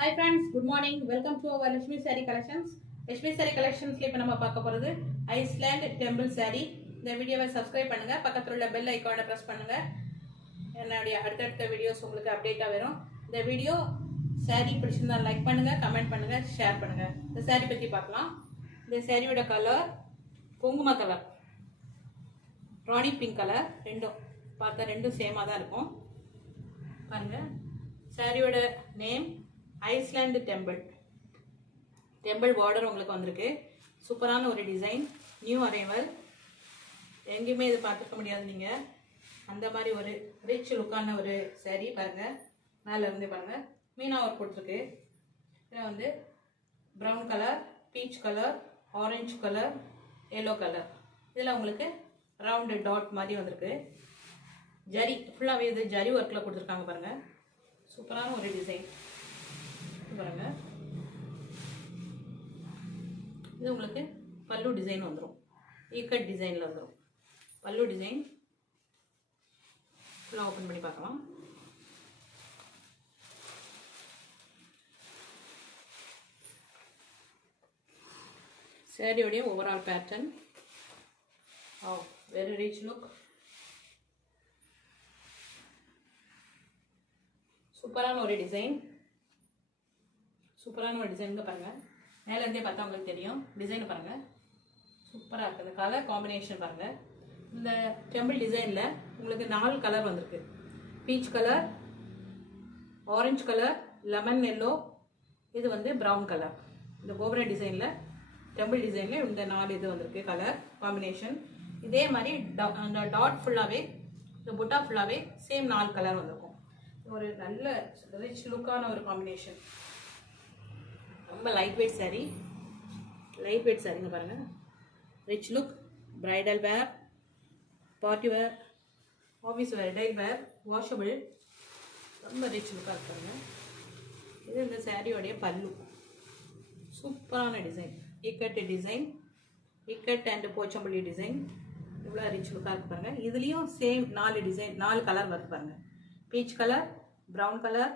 Hi friends, good morning. Welcome to our Lakshmi Saree Collections. Lakshmi Saree Collections இப்ப நம்ம பார்க்க போறது island temple saree. இந்த வீடியோவை சப்ஸ்கிரைப் பண்ணுங்க, பக்கத்துல உள்ள பெல் ஐகானை பிரஸ் பண்ணுங்க. என்னுடைய அடுத்தடுத்த வீடியோஸ் உங்களுக்கு அப்டேட்டா வரும். இந்த வீடியோ saree பிடிச்சிருந்தா லைக் பண்ணுங்க, கமெண்ட் பண்ணுங்க, ஷேர் பண்ணுங்க. இந்த saree பத்தி பார்க்கலாம். இந்த சாரியோட கலர் குங்கும கலர், ராணி பிங்க் கலர், ரெண்டும் பார்த்தா ரெண்டும் சேமா தான் இருக்கும். பாருங்க, சாரியோட நேம் ஐஸ்லாண்ட் டெம்பிள் பார்டர் உங்களுக்கு வந்திருக்கு. சூப்பரான ஒரு டிசைன், நியூ அரைவல், எங்கேயுமே இது பார்த்துக்க முடியாது நீங்கள். அந்த மாதிரி ஒரு ரிச் லுக்கான ஒரு saree. பாருங்கள், மேலே இருந்து பாருங்கள், மீனா ஒர்க் கொடுத்துருக்கு. இதில் வந்து brown colour, peach colour, orange colour, yellow colour, இதில் உங்களுக்கு ரவுண்டு டாட் மாதிரி வந்திருக்கு. ஜரி ஃபுல்லாகவே இது ஜரி ஒர்க்கில் கொடுத்துருக்காங்க. பாருங்கள், சூப்பரான ஒரு டிசைன். பாருங்க, இது உங்களுக்கு பல்லு டிசைன் வந்துடும், ஈக்கட் டிசைனில் வந்துடும். பல்லு டிசைன் ஃபுல்லாக ஓப்பன் பண்ணி பார்க்கலாம். சாரியோடைய overall pattern, very rich look, சூப்பரான ஒரு டிசைன். சூப்பரான ஒரு டிசைன் பாருங்கள், மேலேருந்தே பார்த்தா உங்களுக்கு தெரியும். டிசைனை பாருங்கள், சூப்பராக இருக்குது. இந்த கலர் காம்பினேஷன் பாருங்கள். இந்த டெம்பிள் டிசைனில் உங்களுக்கு 4 கலர் வந்திருக்கு. Peach colour, orange colour, lemon yellow, இது வந்து ப்ரௌன் கலர். இந்த கோபுர டிசைனில் டெம்பிள் டிசைனில் இந்த 4 இது வந்திருக்கு கலர் காம்பினேஷன். இதே மாதிரி அந்த டாட் ஃபுல்லாகவே, இந்த புட்டா ஃபுல்லாகவே சேம் 4 கலர் வந்திருக்கும். ஒரு நல்ல ரிச் லுக்கான ஒரு காம்பினேஷன். ரொம்ப லைட் வெயிட் சாரீங்க பாருங்கள். ரிச் லுக், பிரைடல் வேர், party wear, office wear, daily வேர், வாஷபிள், ரொம்ப ரிச் லுக்காக இருக்காங்க. இது இந்த சாரியோடைய பல்லு, சூப்பரான design, ikat design, ikat and Pochampalli design, இவ்வளோ ரிச் லுக்காக இருக்கு பாருங்கள். இதுலேயும் சேம் 4 டிசைன், 4 கலர் வருது பாருங்கள். Peach colour, brown colour,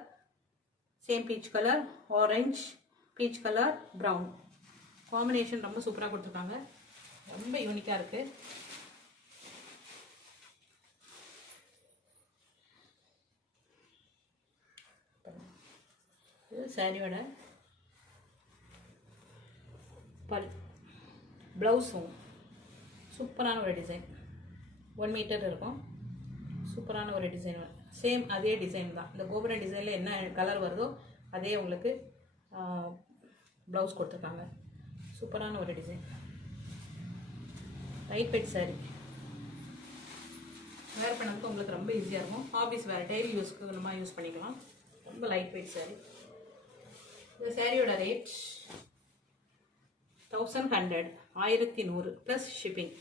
same peach colour, orange, peach colour, brown combination ரொம்ப சூப்பராக கொடுத்துருக்காங்க. ரொம்ப யூனிக்காக இருக்குது. இது சாரியோட ப்ளவுஸும் சூப்பரான ஒரு டிசைன், 1 மீட்டர் இருக்கும். சூப்பரான ஒரு டிசைன், சேம் அதே டிசைன் தான். இந்த கோபுர டிசைனில் என்ன கலர் வருதோ அதே உங்களுக்கு ப்ளவுஸ் கொடுத்துருக்காங்க. சூப்பரான ஒரு டிசைன், லைட் வெயிட் சாரீ. வேர் பண்ணதுக்கு உங்களுக்கு ரொம்ப ஈஸியாக இருக்கும். ஆஃபீஸ் வேர், டெய்லி யூஸ்க்கு நம்ம யூஸ் பண்ணிக்கலாம். ரொம்ப லைட் வெயிட் சாரீ. இந்த சாரியோட ரேட் 1100 ப்ளஸ் ஷிப்பிங்.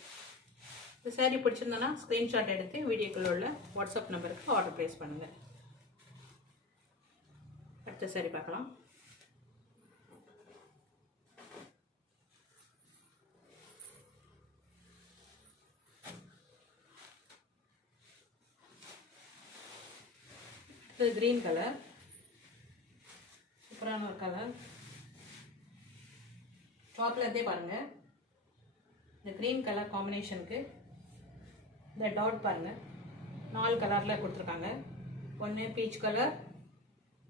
இந்த சாரீ பிடிச்சிருந்தோன்னா ஸ்க்ரீன்ஷாட் எடுத்து வீடியோக்குள்ள உள்ள வாட்ஸ்அப் நம்பருக்கு ஆர்டர் ப்ளேஸ் பண்ணுங்கள். அடுத்த சாரீ பார்க்கலாம். இது கிரீன் கலர், சூப்பரான ஒரு கலர். டாப்ல இருந்தே பாருங்க, இந்த கிரீன் கலர் காம்பினேஷனுக்கு இந்த டாட் பாருங்க, 4 கலர்ல கொடுத்துருக்காங்க. ஒன்று பீச் கலர்,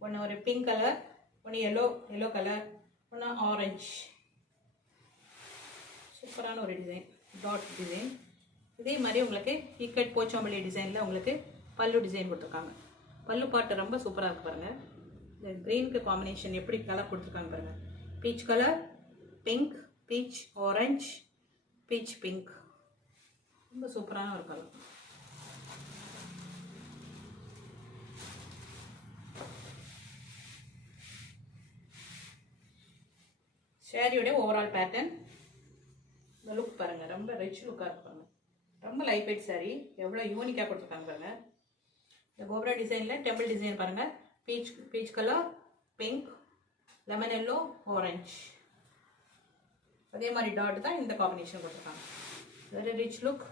ஒன்று ஒரு பிங்க் கலர், ஒன்று எல்லோ கலர், ஒன்று ஆரஞ்சு. சூப்பரான ஒரு டிசைன், டாட் டிசைன். இதே மாதிரி உங்களுக்கு இக்கட் போச்சம்பள்ளி டிசைனில் உங்களுக்கு பல்லு டிசைன் கொடுத்துருக்காங்க. பல்லு பாட்டு ரொம்ப சூப்பராக இருக்கு பாருங்கள். இந்த க்ரீனுக்கு காம்பினேஷன் எப்படி கலர் கொடுத்துருக்காங்க பாருங்கள். Peach colour, pink, beach orange, beach pink, ரொம்ப சூப்பரான ஒரு கலர். சாரியோட ஓவரால் பேட்டர்ன், இந்த லுக் பாருங்கள், ரொம்ப ரிச் லுக்காக இருப்பாங்க. ரொம்ப லைட் வெயிட் சாரீ, எவ்வளோ யூனிக்காக கொடுத்துருக்காங்க பாருங்கள். இந்த கோபுரா டிசைனில் டெம்பிள் டிசைன் பாருங்கள். Peach colour, pink, lemon yellow, orange, அதே மாதிரி டாட் தான் இந்த காம்பினேஷன் கொடுத்துருக்காங்க. Very rich look.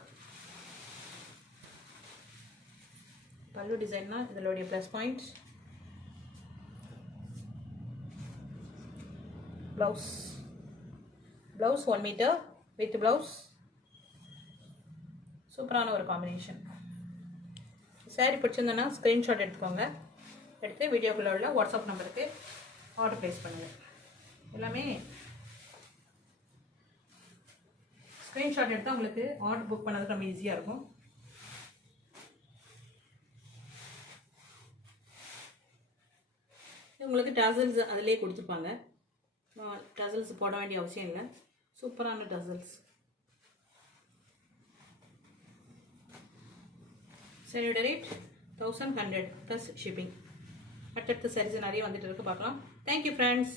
பல்லு டிசைன்னா இதனுடைய plus point. Blouse 1 metre with blouse. சூப்பரான ஒரு காம்பினேஷன். சாரீ பிடிச்சிருந்தோன்னா ஸ்க்ரீன்ஷாட் எடுத்துக்கோங்க. எடுத்து வீடியோக்குள்ளே உள்ள வாட்ஸ்அப் நம்பருக்கு ஆர்டர் ப்ளேஸ் பண்ணுங்கள். எல்லாமே ஸ்க்ரீன்ஷாட் எடுத்தால் உங்களுக்கு ஆர்டர் புக் பண்ணதுக்கு ரொம்ப ஈஸியாக இருக்கும். உங்களுக்கு டசல்ஸ் அதிலே கொடுத்துருப்பாங்க. டசல்ஸ் போட வேண்டிய அவசியம் இல்லை. சூப்பரான டசல்ஸ். சரியோட ரேட் 1100 ப்ளஸ் ஷிப்பிங். அடுத்தடுத்த சாரீஸ் நிறைய வந்துட்டு இருக்கு, பார்க்கலாம். Thank you friends.